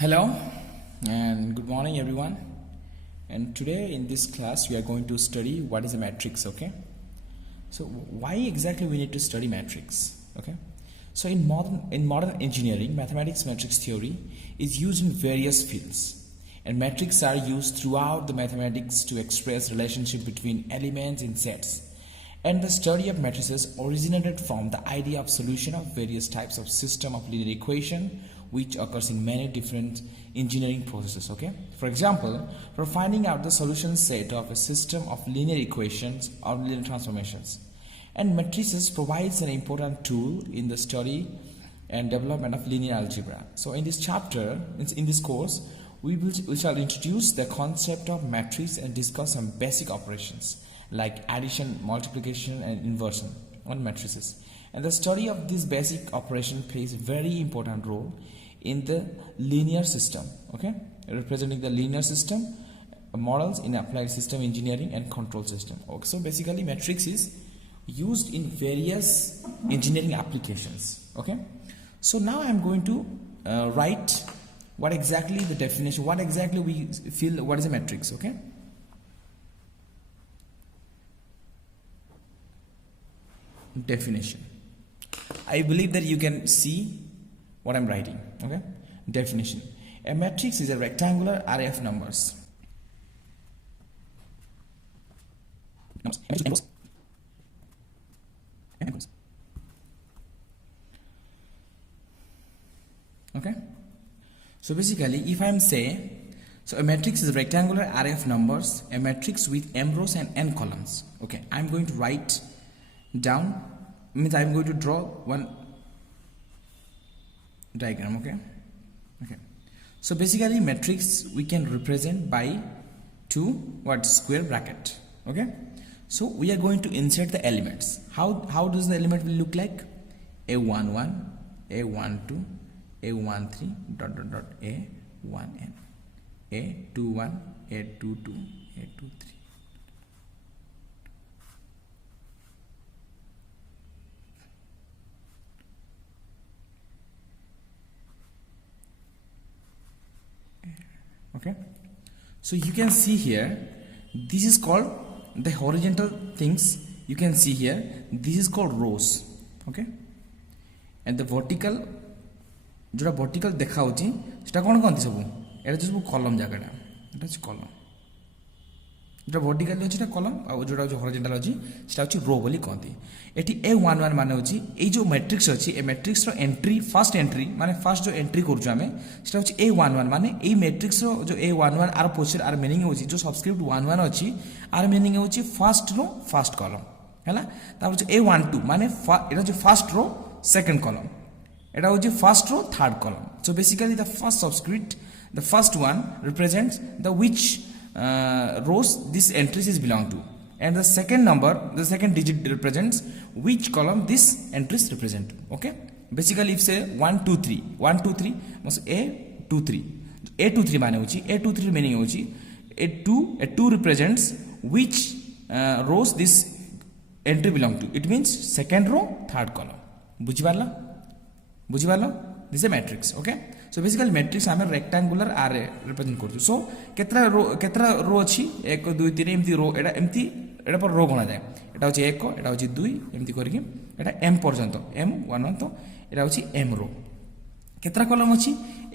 Hello and good morning everyone, and today in this class we are going to study what is a matrix. Okay, so why exactly we need to study matrix? Okay, so in modern engineering, mathematics matrix theory is used in various fields, and matrices are used throughout the mathematics to express relationship between elements in sets. And the study of matrices originated from the idea of solution of various types of system of linear equation which occurs in many different engineering processes. Okay, for example, for finding out the solution set of a system of linear equations or linear transformations, and matrices provides an important tool in the study and development of linear algebra. So in this chapter, in this course, we shall introduce the concept of matrix and discuss some basic operations like addition, multiplication and inversion on matrices. And the study of this basic operation plays a very important role in the linear system, okay, representing the linear system models in applied system engineering and control system. Okay, so basically matrix is used in various engineering applications. Okay, so now I am going to write what exactly the definition, what exactly we feel what is a matrix. Okay, definition. I believe that you can see what I'm writing. Okay, definition. A matrix is a rectangular array of numbers. Okay, so basically if I'm say, so a matrix is a rectangular array of numbers, a matrix with m rows and n columns. Okay, I'm going to write down, means I'm going to draw one diagram. Okay, so basically matrix we can represent by two square bracket. Okay, so we are going to insert the elements. How does the element will look like? A11, A12, A13 dot dot dot A1n, A21, A22, A23. Okay, so you can see here, this is called the horizontal things. You can see here, this is called rows. Okay, and the vertical, जोटा vertical देखा होची सेटा कोन कोन सब एटा सब column जगहटा, एटा छ column, जोटा vertical होची एटा column आ जोटा जो horizontal होची सेटा होची रो बोली कहती. एटी A11 माने होची ए जो मैट्रिक्स होची, ए मैट्रिक्स रो एंट्री, फर्स्ट एंट्री माने फर्स्ट जो एंट्री करजो हमें सेटा होची A11 माने ए मैट्रिक्स रो जो A11 are position are meaning होची जो सबस्क्रिप्ट 11 होची आर मीनिंग होची फर्स्ट रो फर्स्ट कॉलम हैला. तापर जो A12 माने एटा जो फर्स्ट रो सेकंड कॉलम, एटा होची first row third column. So basically the first subscript, the first one represents the which rows this entries is belong to, and the second number, the second digit represents which column this entries represent. Okay, basically if say 1 2 3 1 2 3 means A23 माने होची A23 meaning होची A2 represents which rows this entry belong to. It means second row third column. बुझिपारला this is a matrix. Okay, so basically matrix आमे rectangular array represent करछु. So केतरा रो अछि 1 2 3 एमती रो, एटा पर रो गणा जाय. एटा होछि 1, एटा होछि 2 एमती करके एटा m पर्यंत m1 तो एटा होछि m रो. केतरा कॉलम अछि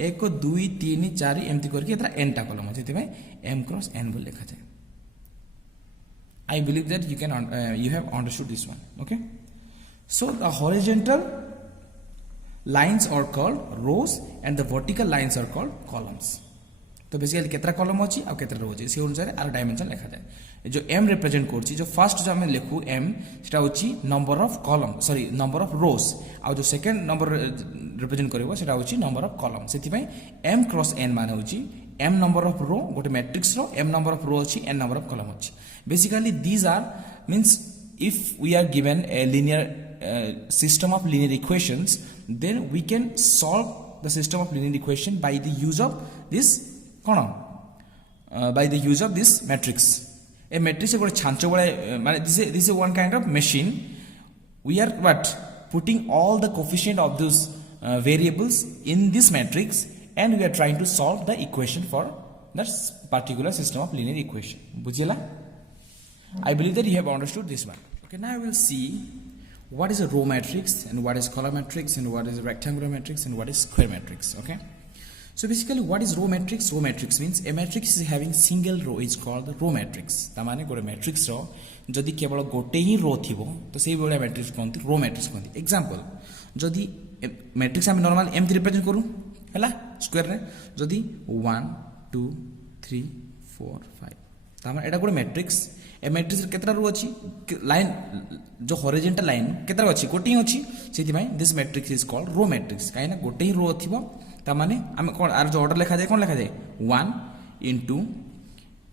1 2 3 4 एमती करके एतरा n टा कॉलम अछि, तेबे m cross n बोल लिखा जाय. I believe that you have understood this one. Okay, so the horizontal lines are called rows and the vertical lines are called columns. तो बेसिकली केतरा कॉलम अछि आ केतरा रो अछि से अनुसार आर डायमेंशन लिखा जाय. जो m रिप्रेजेंट करछि, जो फर्स्ट जो हम लिखु m सेटा होछि number of column, sorry number of rows, आ जो सेकंड नंबर रिप्रेजेंट करबो सेटा होछि नंबर ऑफ कॉलम. सेति पय m क्रॉस n माने होछि m नंबर ऑफ रो, गोटे matrix row m number of row अछि, n नंबर ऑफ कॉलम अछि. Basically these are means if we are given a linear system of linear equations, then we can solve the system of linear equation by the use of this by the use of this matrix. A matrix is a chancho bale, this is one kind of machine. We are putting all the coefficient of those variables in this matrix and we are trying to solve the equation for that particular system of linear equation. Bujhila? I believe that you have understood this one. Okay, now we will see what is a row matrix and what is column matrix and what is a rectangular matrix and what is square matrix. Okay, so basically what is row matrix? Row matrix means a matrix is having single row is called the row matrix. तामाने गोटे matrix रो जदि केवल गोटे ही रो थिबो तो सेही बेले matrix कोनती row matrix कोनती. Example जदि matrix हम normal एमती represent करू हैला square रे जदि 1 2 3 4 5 तामाने एटा गोटे matrix ए मैट्रिक्स रे केतरा रो अछि लाइन जो हॉरिजॉन्टल लाइन केतरा अछि गोटे ही अछि सेति भाई this matrix is called row matrix काहे ना गोटे ही रो थिबो ता माने हम कोन आर जो ऑर्डर लिखा जाय कोन लिखा जाय 1 into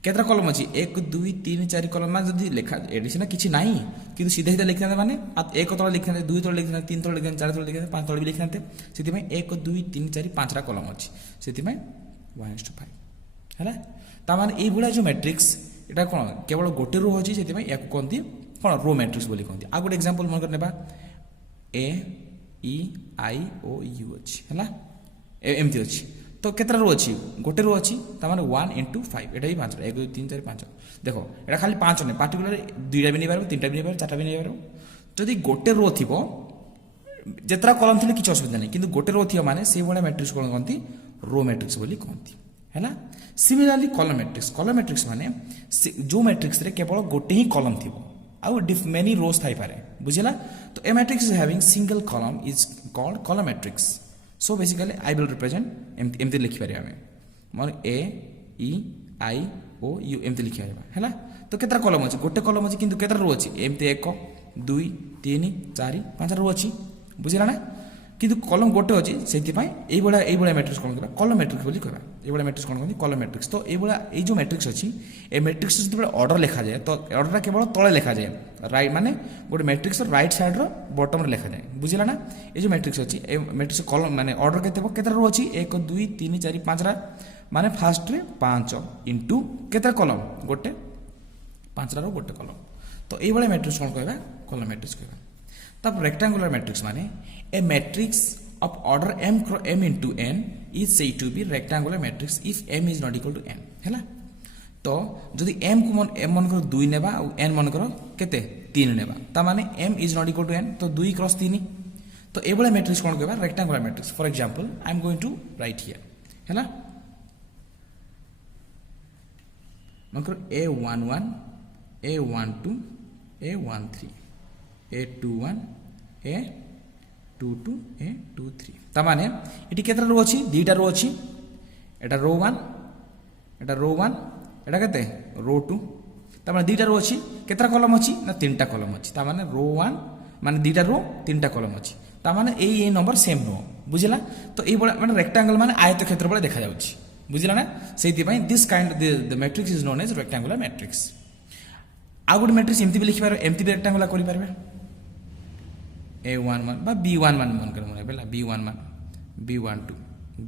केतरा कॉलम अछि 1 2 3 4 कॉलम मा जदी लिखा एडिशन किछि नाही किंतु सीधा सीधा लिखना माने एक तळ लिखना दुई तळ लिखना तीन तळ लिखना चार तळ लिखना पांच तळ भी लिखना सेति भाई 1 2 3 4 5 रा कॉलम अछि सेति भाई 1:5 हैला ता माने ए बुला जो मैट्रिक्स एटा कोन केवल गोटे रो अछि सेति भाई याको कोनती कोन रो मैट्रिक्स बोली कोनती. आ गुड एग्जांपल मन करनेबा ए ई आई ओ यू अछि हैला एमती अछि तो केतरा रो अछि गोटे रो अछि ता माने 1 into 5 एटा ही 5 1 2 3 4 5 देखो एटा खाली 5 नै पर्टिकुलर दुईटा भी नै पारो तीनटा भी नै पारो चारटा भी नै पारो जदि गोटे रो थिबो जेतरा कॉलम थिले किछ असुविधा नै किंतु गोटे रो थियो माने से बडा मैट्रिक्स कोन कोनती रो मैट्रिक्स बोली कोनती हैला. सिमिलरली कॉलम मैट्रिक्स माने जो मैट्रिक्स रे केवल गोटे ही कॉलम थिबो आउ मेनी रोज थाई पारे बुझिला तो a matrix is having single column is called column matrix. So basically I will represent एमती लिखि पारे हमें मन ए ई आई ओ यू एमती लिखि पारे हैला. तो केतरा कॉलम अछि गोटे कॉलम अछि किंतु केतरा रो अछि एमती 1 2 3 4 5 रो अछि बुझिला ना किंतु कॉलम गोटे अछि सेति पय एई बडा मैट्रिक्स कोन करबा कॉलम मैट्रिक्स बोली करबा एई बडा मैट्रिक्स कोन कोन कॉलम मैट्रिक्स. तो एई बडा एई जो मैट्रिक्स अछि ए मैट्रिक्स जति बडा ऑर्डर लिखा जाय तो ऑर्डर केवल तळे लिखा जाय राइट माने गोटे matrix right side row bottom रे लिखा जाय बुझिला ना. ए जो मैट्रिक्स अछि ए मैट्रिक्स कॉलम माने ऑर्डर केते केतरा रो अछि 1 2 3 4 5 रा माने फर्स्ट रे 5 इनटू केतरा कॉलम गोटे 5 रा रो गोटे कॉलम. तो एई बडा मैट्रिक्स कोन कहबा कॉलम मैट्रिक्स कहबा. तब रेक्टेंगुलर मैट्रिक्स माने a matrix of order m into n is said to be rectangular matrix if m is not equal to n हैला. तो जदि m को मन कर 2 नेबा और n मन कर केते 3 नेबा ता माने m is not equal to n तो 2 क्रॉस 3 तो ए बडा मैट्रिक्स कोन कहबा rectangular matrix. For example I am going to write here हैला मन कर a11 a12 a13 a21 a22 a23 तामाने इटी केतरा रो अछि दीटा रो अछि एटा रो 1 एटा रो 1 एटा केते रो 2 तामाने दीटा रो अछि केतरा कॉलम अछि ना तीनटा कॉलम अछि तामाने रो 1 माने दीटा रो तीनटा कॉलम अछि तामाने ए नंबर सेम रो बुझिला. तो ए बडा माने रेक्टेंगल माने आयत क्षेत्र बडा देखा जाउछि बुझिला ना सेति पय this kind the matrix is known as rectangular matrix. आ गुड मैट्रिक्स एमती भी लिखि पारो एमती भी रेक्टेंगुलर करि पारबे a11 बा b11 मन कर मने बेला b11 b12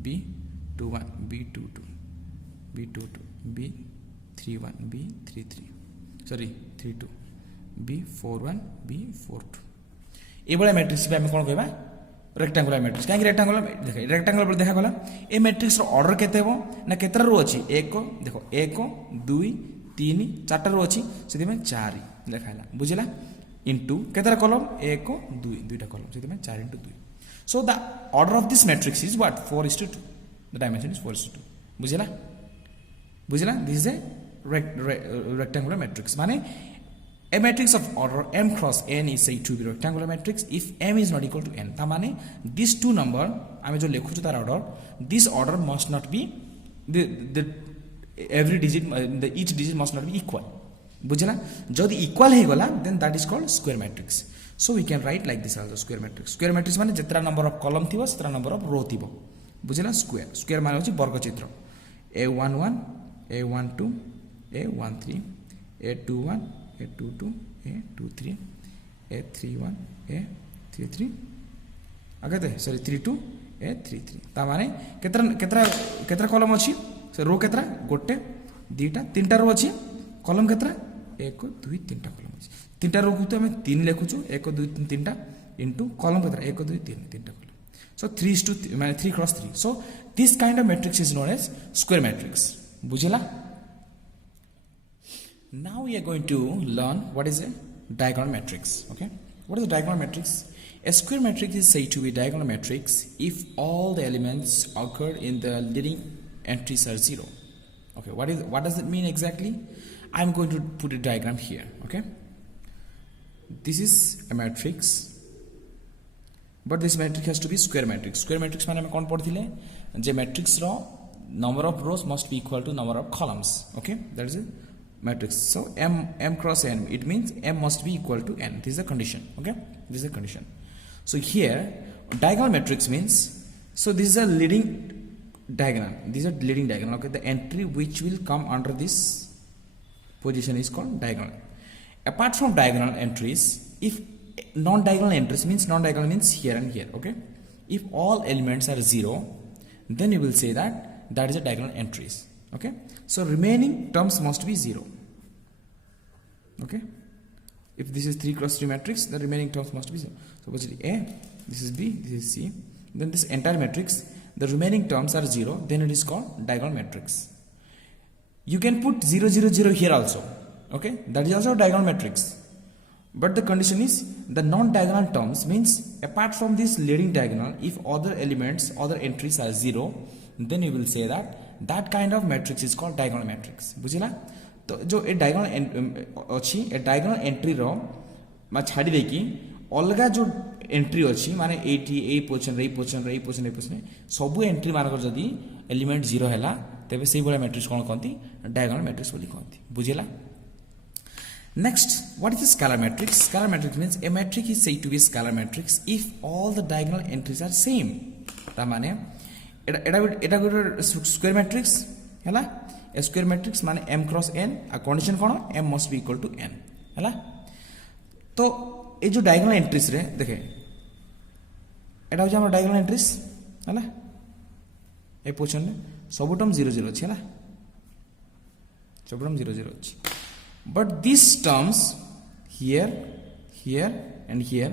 b21 b22 b22 b31 b33 sorry 32 b41 b42 ए बडा मैट्रिक्स पे हम कोन कहबा रेक्टेंगुलर मैट्रिक्स. काहे रेक्टेंगुलर देखै रेक्टेंगुलर पर देखा गला ए मैट्रिक्स रो ऑर्डर केते हो ना केतरा रो अछि 1 देखो 1 2 3 4 रो अछि सेति में 4 देखाइला बुझिला into केतरा कॉलम 1 2 दुईटा कॉलम सेति में 4 into 2. So the order of this matrix is what 4:2 the dimension is 4:2 बुझिला this is a rectangular matrix माने a matrix of order m cross n is said to be rectangular matrix if m is not equal to n. ता माने these two number आमे जो लेखु तार order this order must not be the every digit the each digit must not be equal बुझला. जदि equal हे गला then that is called square matrix. So we can write like this also square matrix. Square matrix माने जेतरा number of column थिबो सेतरा number of रो थिबो बुझला. Square माने होची वर्ग चित्र a11 a12 a13 a21 a22 a23 a31 a33 आगते सॉरी 32 a33 ता माने केतरा कॉलम अछि से रो केतरा गोटे दीटा तीनटा रो अछि कॉलम केतरा 1 2 3टा कॉलम अछि तीनटा रो को तो हम 3 लिखुछु 1 2 3 3टा इनटू कॉलम केतरा 1 2 3 3टा column So 3 cross 3. So this kind of matrix is known as square matrix. Bujhila? Now we are going to learn what is a diagonal matrix. Okay, what is a diagonal matrix? A square matrix is said to be diagonal matrix if all the elements occur in the leading entries are 0. Okay, what does it mean exactly? I'm going to put a diagram here. Okay, this is a matrix, but this matrix has to be square matrix. Square matrix মানে আমি কোন পড়ছিলে যে matrix র number of rows must be equal to number of columns. Okay, that is a matrix. So m cross n, it means m must be equal to n. This is the condition. Okay, this is the condition. So here diagonal matrix means, so this is a leading diagonal. These are leading diagonal. Okay, the entry which will come under this position is called diagonal. Apart from diagonal entries, if non-diagonal entries means, non-diagonal means here and here. Okay, if all elements are 0, then you will say that that is a diagonal entries. Okay, so remaining terms must be 0. Okay, if this is 3 cross 3 matrix, the remaining terms must be 0. Suppose it is A, this is B, this is C, then this entire matrix, the remaining terms are 0, then it is called diagonal matrix. You can put 0 0 0 here also. Okay, that is also a diagonal matrix, but the condition is the non-diagonal terms means apart from this leading diagonal, if other elements, other entries are 0, then you will say that that kind of matrix is called diagonal matrix. बुझिला? तो जो ए diagonal अच्छी ए diagonal entry रो मा छाड़ी देकी अलगा जो entry अच्छी माने 80 a position रे position रे position रे position सबु entry मानकर जदी element 0 हैला तेबे सेही बोला matrix कोन कहंती diagonal matrix बोली कहंती. बुझिला? Next, what is a scalar matrix? Scalar matrix means a matrix is said to be a scalar matrix if all the diagonal entries are same. ता माने এটা ଗୋଟେ স্কয়ার ম্যাট্রিক্স ହେଲା, a square matrix মানে m cross n, আর condition কোন m must be equal to n ହେଲା. তো এই যে ডায়াগোনাল এন্ট্রিস রে দেখে এটা হচ্ছে আমার ডায়াগোনাল এন্ট্রিস ହେଲା, এই পজিশনে ସବୁ ଟର୍ମ 0 0 ଅଛି ହେଲା, ସବୁ ଟର୍ମ 0 0 ଅଛି, but these terms here here and here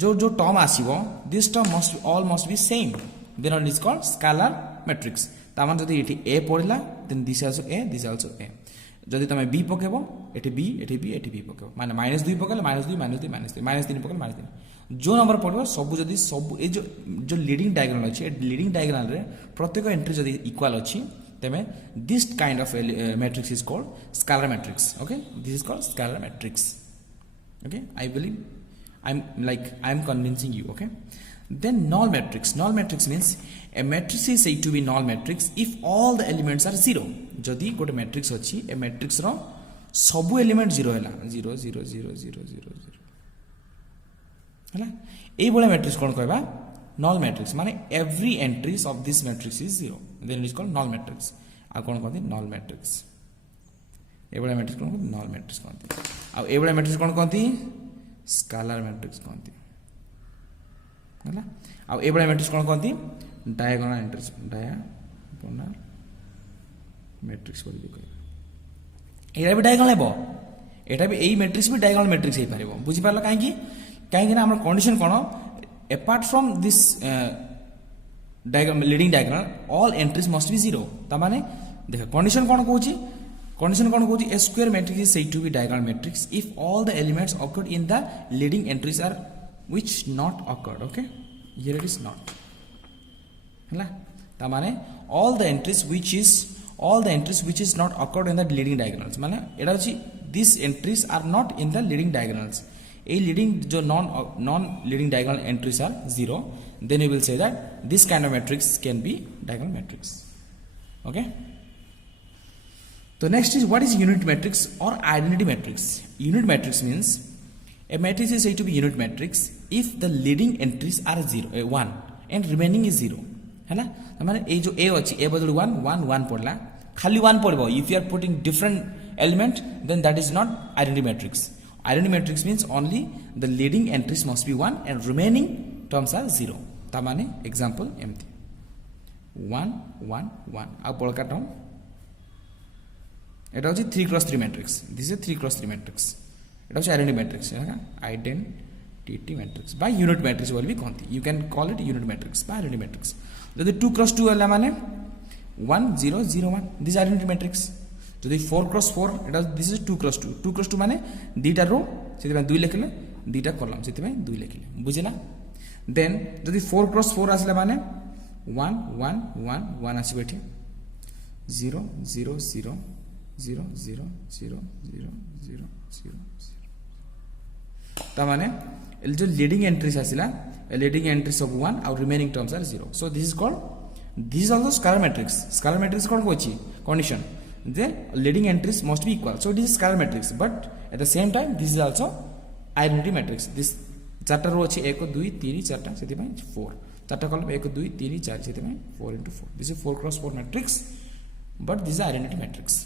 जो जो term आसीबो this term must be same, then it is called scalar matrix. तामान जदि एठी a पड़ला then this also a, this also a. जदि तमे b पकेबो एठी b एठी b एठी b पकेबो माने -2 पकेले -2 -2 -3 पकेले -3, जो नंबर पड़बो सब जदि सब ए जो लीडिंग डायगोनल अछि, लीडिंग डायगोनल रे प्रत्येक एंट्री जदि इक्वल अछि तमे this kind of matrix is called scalar matrix. Okay, this is called scalar matrix. Okay, I believe I'm convincing you. Okay, then null matrix. Null matrix means a matrix is said to be null matrix if all the elements are 0. जदि गोटे matrix अछि, ए matrix रो सबु element 0 हैला, 0 0 0 0 0 0 हैला, एई बोले matrix कोन कहबा null matrix माने every entries of this matrix is 0, then it is called null matrix. आ कोन कहते null matrix, ए बोले मैट्रिक्स कोन कहते null matrix कहते, आ ए बोले मैट्रिक्स कोन कहते scalar matrix कहते हैला, आ ए बोले मैट्रिक्स कोन कहते diagonal matrix, diagonal matrix बोली कहै, एटा भी diagonal हेबो, एटा भी एई मैट्रिक्स भी diagonal matrix हे पारिबो. बुझि पारलो काहे ना हमर condition cone, apart from this diagonal leading diagonal all entries must be 0. ता माने देखो कंडीशन कोन कहूची, a square matrix is said to be diagonal matrix if all the elements occurred in the leading entries are which not occurred. Okay, here it is not हैला, ता माने all the entries which is not occurred in the leading diagonals माने एटा होची these entries are not in the leading diagonals. A leading जो non leading diagonal entries are 0, then you will say that this kind of matrix can be diagonal matrix. Okay, so next is what is unit matrix or identity matrix. Unit matrix means a matrix is said to be unit matrix if the leading entries are 1 and remaining is 0 हैला. माने ए जो a अछि, a बदल 1 1 1 पड़ला, खाली 1 पड़बो, if you are putting different element then that is not identity matrix. Identity matrix means only the leading entries must be 1 and remaining terms are 0. ता माने example एमती 1 1 1 आ बड़का टर्म एटा होची 3 cross 3 matrix. This is a 3 cross 3 matrix. एटा होची identity matrix, हैगा, identity TT matrix by unit matrix बोली भी कहती you can call it unit matrix bye identity matrix जदि 2 क्रॉस 2 हला माने 1 0 0 1 दिस आइडेंटिटी मैट्रिक्स जदि 4 cross 4 Etah this is 2 cross 2 2 cross 2 माने दीटा रो सेति में 2 लिखले दीटा कॉलम सेति में 2 लिखले बुझिला देन जदि 4 क्रॉस 4 आसले माने 1 1 1 1 आसी बैठी 0 0 0 0 0 0 0 0 0 ता माने जो लीडिंग एंट्रीज आसिला लीडिंग एंट्रीज ऑफ 1 और remaining terms are 0 so this is called this is also scalar matrix कौन होची condition the leading entries must be equal so this is scalar matrix but at the same time this is also identity matrix this चारटा रो अछि 1 2 3 4टा सेति पय 4 चारटा column 1 2 3 4 सेति पय 4 into 4 this is 4 cross 4 matrix but this is identity matrix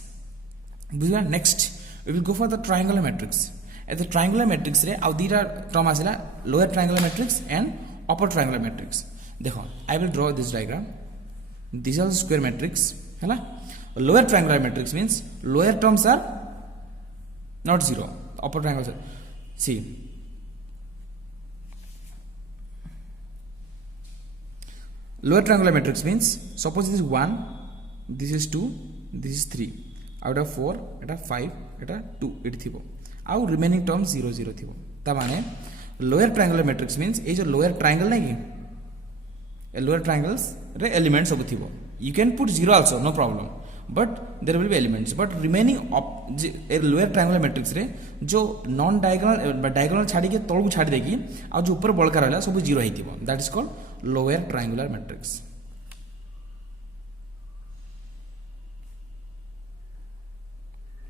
बुझला next we will go for the triangular matrix at the triangular matrix रे आ दीटा term आसिला lower triangular matrix and upper triangular matrix देखो I will draw this diagram this is square matrix हैला lower triangular matrix means lower terms are not 0 upper triangular see lower triangular matrix means suppose this is 1 this is 2 this is 3 out of 4 eta 5 eta 2 it thibo au remaining terms 0 0 thibo ta mane lower triangular matrix means ए जो lower triangle नहीं कि lower triangles रे elements सब thibo you can put 0 also no problem but there will be elements but remaining lower triangular matrix रे जो non diagonal diagonal छाड़ी के तळ को छाड़ी देकी आ जो ऊपर बळका रहला सब 0 हेतिबो that is called lower triangular matrix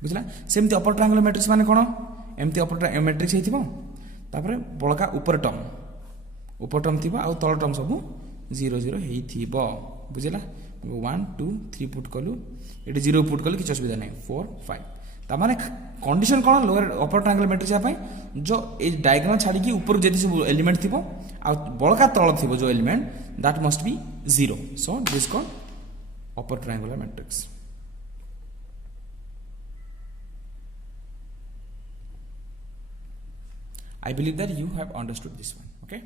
बुझला सेमती अपर ट्रायंगुलर मैट्रिक्स माने कोन एमती अपर मैट्रिक्स हेतिबो तापरे बळका ऊपर टर्म थिबो आ तळ टर्म सब 0 0 हेतिबो बुझला 1 2 3 पुट कलु एटी 0 पुट कलु किछ असुविधा नै 4 5 ता माने कंडीशन कोन लोअर अपर ट्रायंगुलर मैट्रिक्स आ पय जो ए डायगोनल छाडी की ऊपर जेति सब एलिमेंट थिबो आ बळका तळ थिबो जो element that must be 0 so this called upper triangular matrix I believe that you have understood this one okay